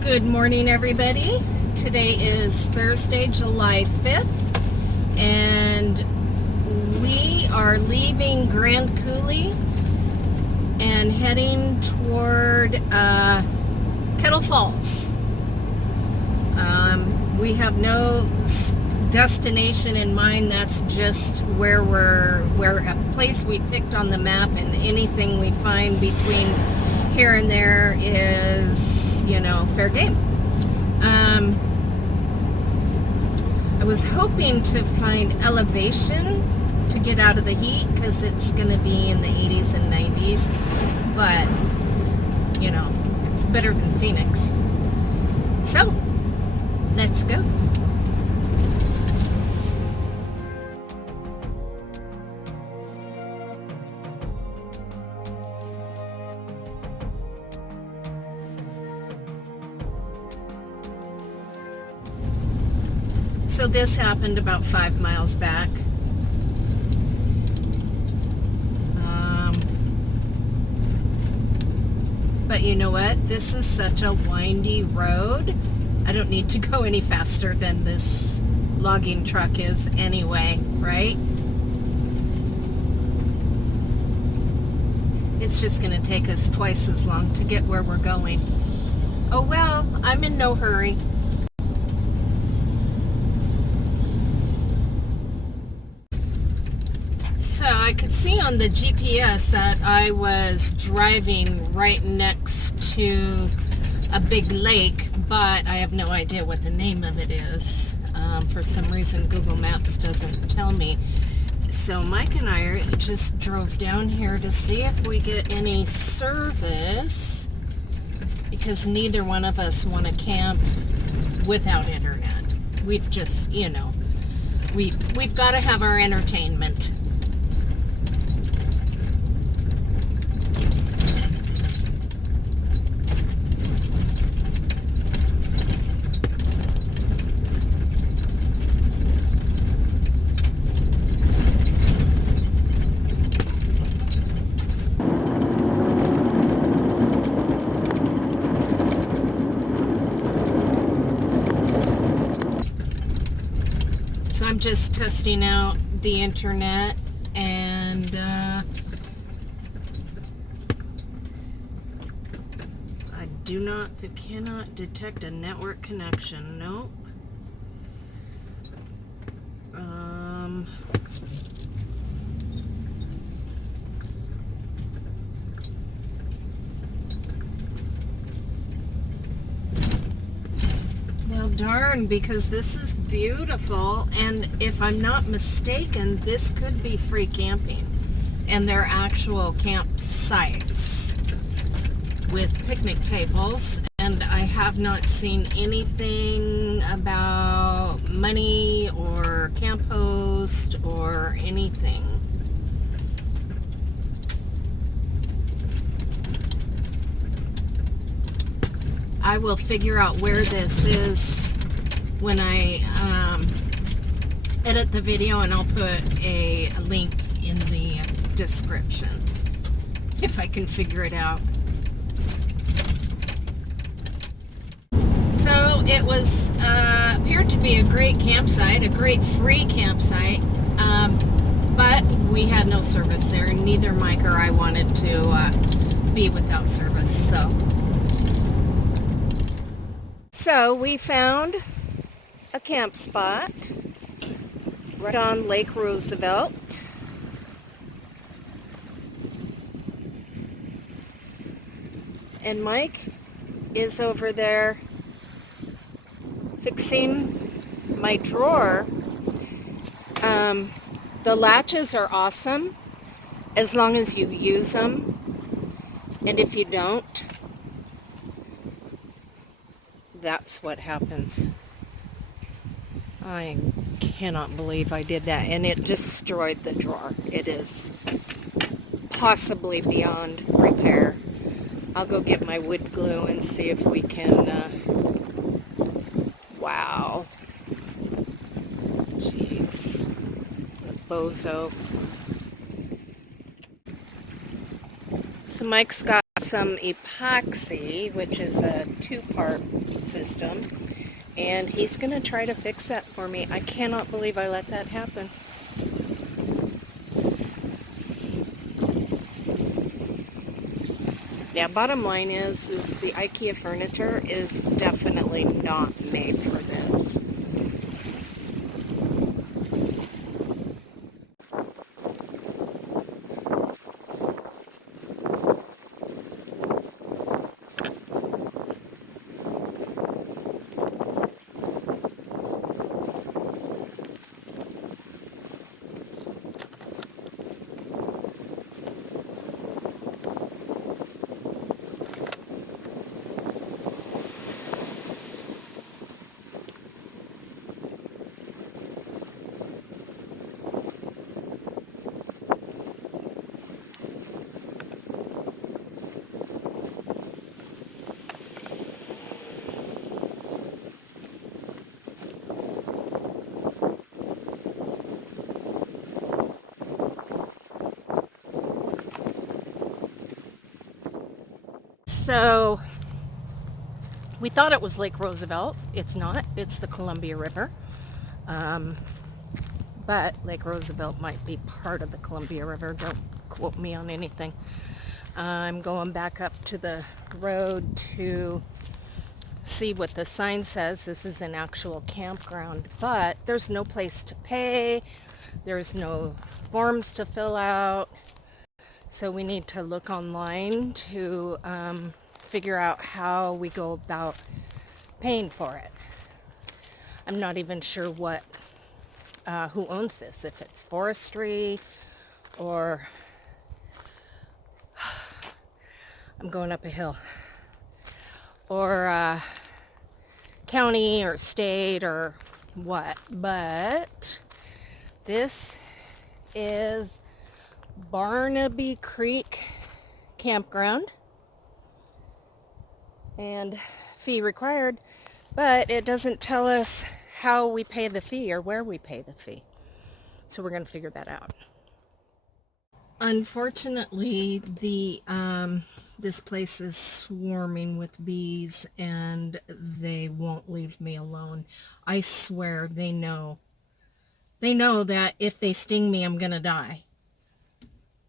Good morning, everybody. Today is Thursday, July 5th, and we are leaving Grand Coulee and heading toward Kettle Falls. We have no destination in mind. That's just where a place we picked on the map, and anything we find between here and there is, fair game. I was hoping to find elevation to get out of the heat because it's going to be in the 80s and 90s, but it's better than Phoenix. So let's go. So this happened about 5 miles back. But you know what? This is such a windy road. I don't need to go any faster than this logging truck is anyway, right? It's just going to take us twice as long to get where we're going. Oh well, I'm in no hurry. So I could see on the GPS that I was driving right next to a big lake, but I have no idea what the name of it is. For some reason, Google Maps doesn't tell me. So Mike and I just drove down here to see if we get any service, because neither one of us want to camp without internet. We've just, we've got to have our entertainment. So I'm just testing out the internet, and cannot detect a network connection. Nope. Well, darn, because this is beautiful, and if I'm not mistaken, this could be free camping, and they're actual campsites with picnic tables, and I have not seen anything about money or camp host or anything. I will figure out where this is when I edit the video, and I'll put a link in the description if I can figure it out. So it was appeared to be a great campsite, a great free campsite, but we had no service there, and neither Mike or I wanted to be without service. So we found a camp spot right on Lake Roosevelt. And Mike is over there fixing my drawer. The latches are awesome as long as you use them, and if you don't, that's what happens. I cannot believe I did that, and it destroyed the drawer. It is possibly beyond repair. I'll go get my wood glue and see if we can, wow. Jeez. A bozo. So Mike's got some epoxy, which is a two-part system, and he's going to try to fix that for me. I cannot believe I let that happen. Yeah, bottom line is the Ikea furniture is definitely not made for this. So we thought it was Lake Roosevelt. It's not. It's the Columbia River. But Lake Roosevelt might be part of the Columbia River. Don't quote me on anything. I'm going back up to the road to see what the sign says. This is an actual campground, but there's no place to pay. There's no forms to fill out. So we need to look online to figure out how we go about paying for it. I'm not even sure who owns this, if it's forestry or I'm going up a hill, or county or state or what. But this is Barnaby Creek Campground, and fee required, but it doesn't tell us how we pay the fee or where we pay the fee. So we're going to figure that out. Unfortunately, this place is swarming with bees, and they won't leave me alone. I swear they know. They know that if they sting me, I'm going to die.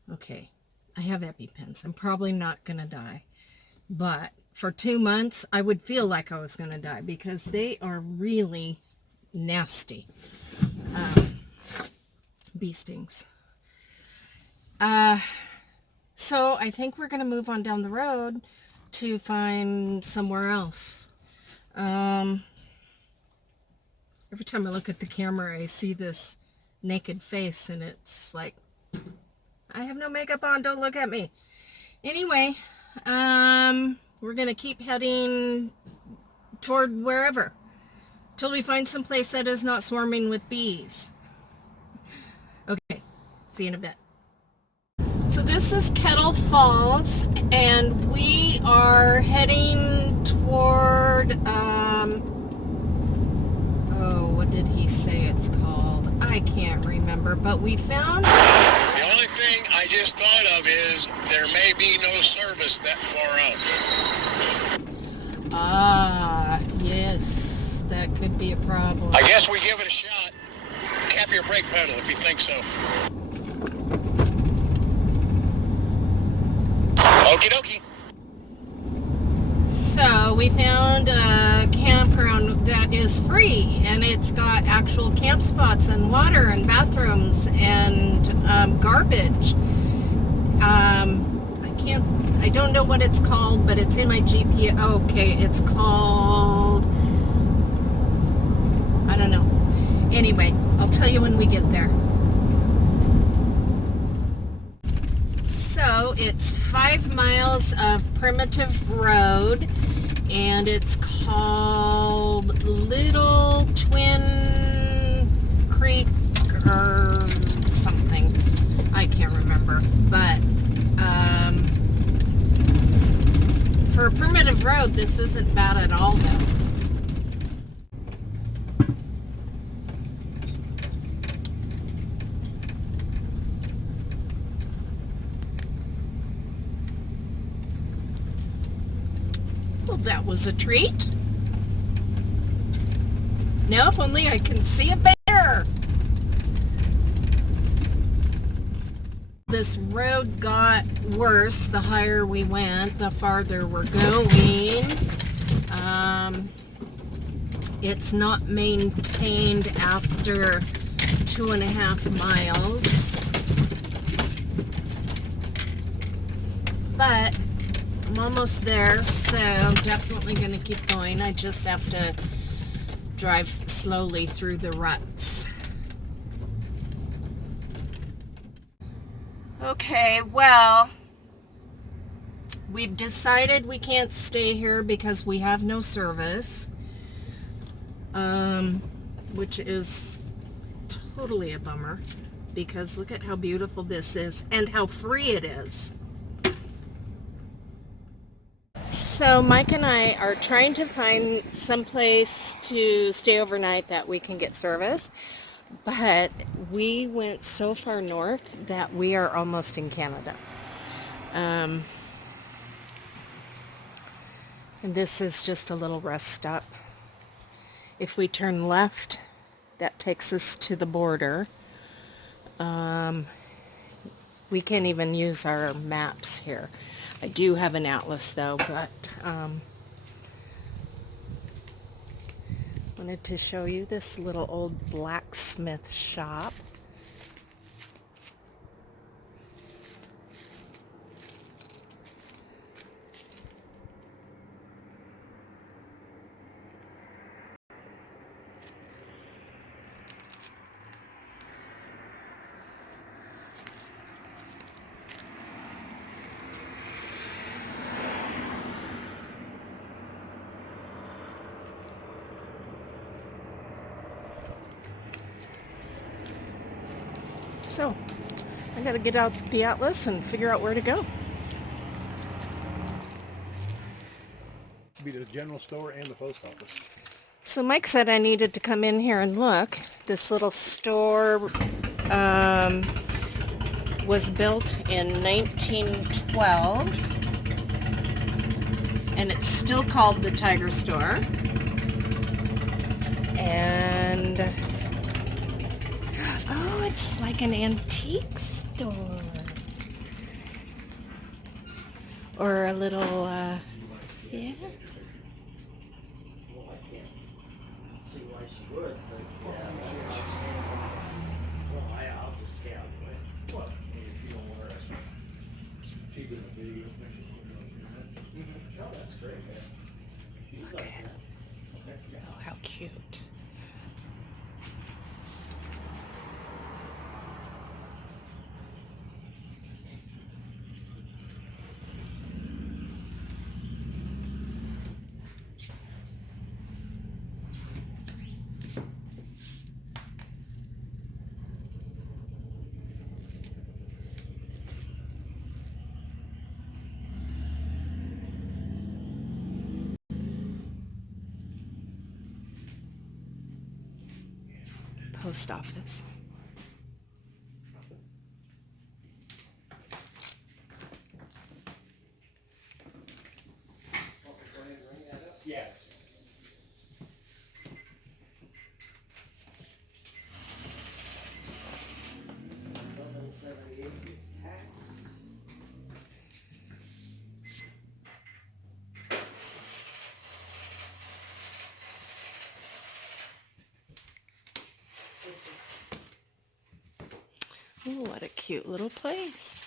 Okay, I have EpiPens. I'm probably not going to die. But for 2 months, I would feel like I was going to die because they are really nasty. Bee stings. So I think we're going to move on down the road to find somewhere else. Every time I look at the camera, I see this naked face, and it's like, I have no makeup on, don't look at me. Anyway, we're going to keep heading toward wherever till we find some place that is not swarming with bees. Okay, see you in a bit. So this is Kettle Falls, and we are heading toward, what did he say it's called? I can't remember, but we found... The only thing I just thought of is there may be no service that far out. Ah, yes, that could be a problem. I guess we give it a shot. Cap your brake pedal if you think so. Okie dokie. So we found a campground that is free, and it's got actual camp spots and water and bathrooms and garbage. I don't know what it's called, but it's in my GPS. Okay, it's called, I don't know. Anyway, I'll tell you when we get there. So it's 5 miles of primitive road, and it's called Little Twin Creek or something. I can't remember, but for a primitive road, this isn't bad at all, though. that was a treat. Now if only I can see a bear. This road got worse the higher we went, the farther we're going. It's not maintained after 2.5 miles. But I'm almost there, so I'm definitely going to keep going. I just have to drive slowly through the ruts. Okay, well, we've decided we can't stay here because we have no service, which is totally a bummer, because look at how beautiful this is and how free it is. So Mike and I are trying to find some place to stay overnight that we can get service, but we went so far north that we are almost in Canada. And this is just a little rest stop. If we turn left, that takes us to the border. We can't even use our maps here. I do have an atlas though, but wanted to show you this little old blacksmith shop. So, I gotta get out the atlas and figure out where to go. Be the general store and the post office. So Mike said I needed to come in here and look. This little store was built in 1912, and it's still called the Tiger Store. And oh, it's like an antique store. Or a little, yeah. Well, I can't see why she would, but yeah, well, I'll just stay out of the way. What? If you don't want her, she did a video. Oh, that's great. Look at it. Oh, how cute. Post office. Yeah. $11.78 tax. Oh, what a cute little place.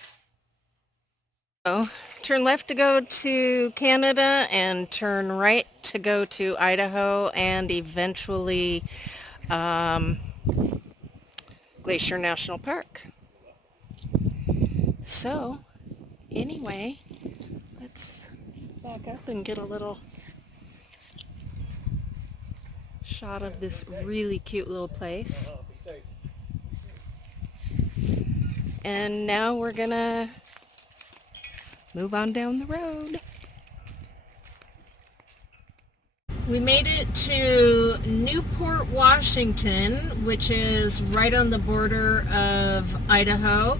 So, turn left to go to Canada and turn right to go to Idaho and eventually Glacier National Park. So, anyway, let's back up and get a little shot of this really cute little place. And now we're gonna move on down the road. We made it to Newport, Washington, which is right on the border of Idaho.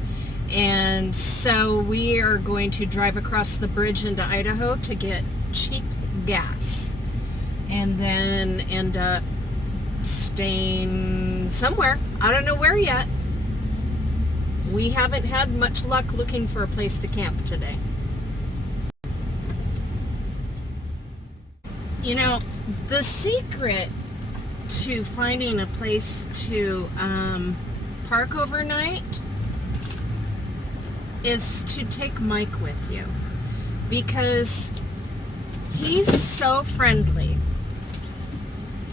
And so we are going to drive across the bridge into Idaho to get cheap gas, and then end up staying somewhere. I don't know where yet. We haven't had much luck looking for a place to camp today. You know, the secret to finding a place to park overnight is to take Mike with you, because he's so friendly.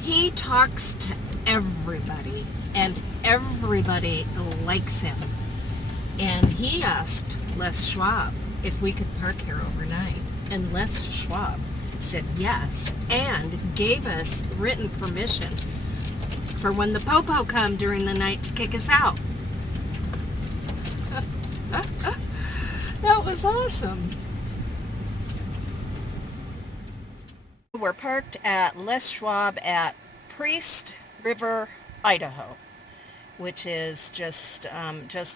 He talks to everybody, and everybody likes him. And he asked Les Schwab if we could park here overnight, and Les Schwab said yes, and gave us written permission for when the popo come during the night to kick us out. That was awesome. We're parked at Les Schwab at Priest River, Idaho, which is just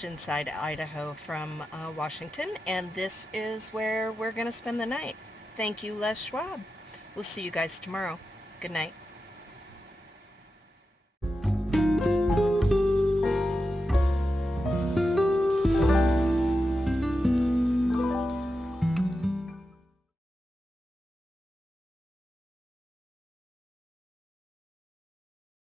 inside Idaho from Washington, and this is where we're going to spend the night. Thank you, Les Schwab. We'll see you guys tomorrow. Good night.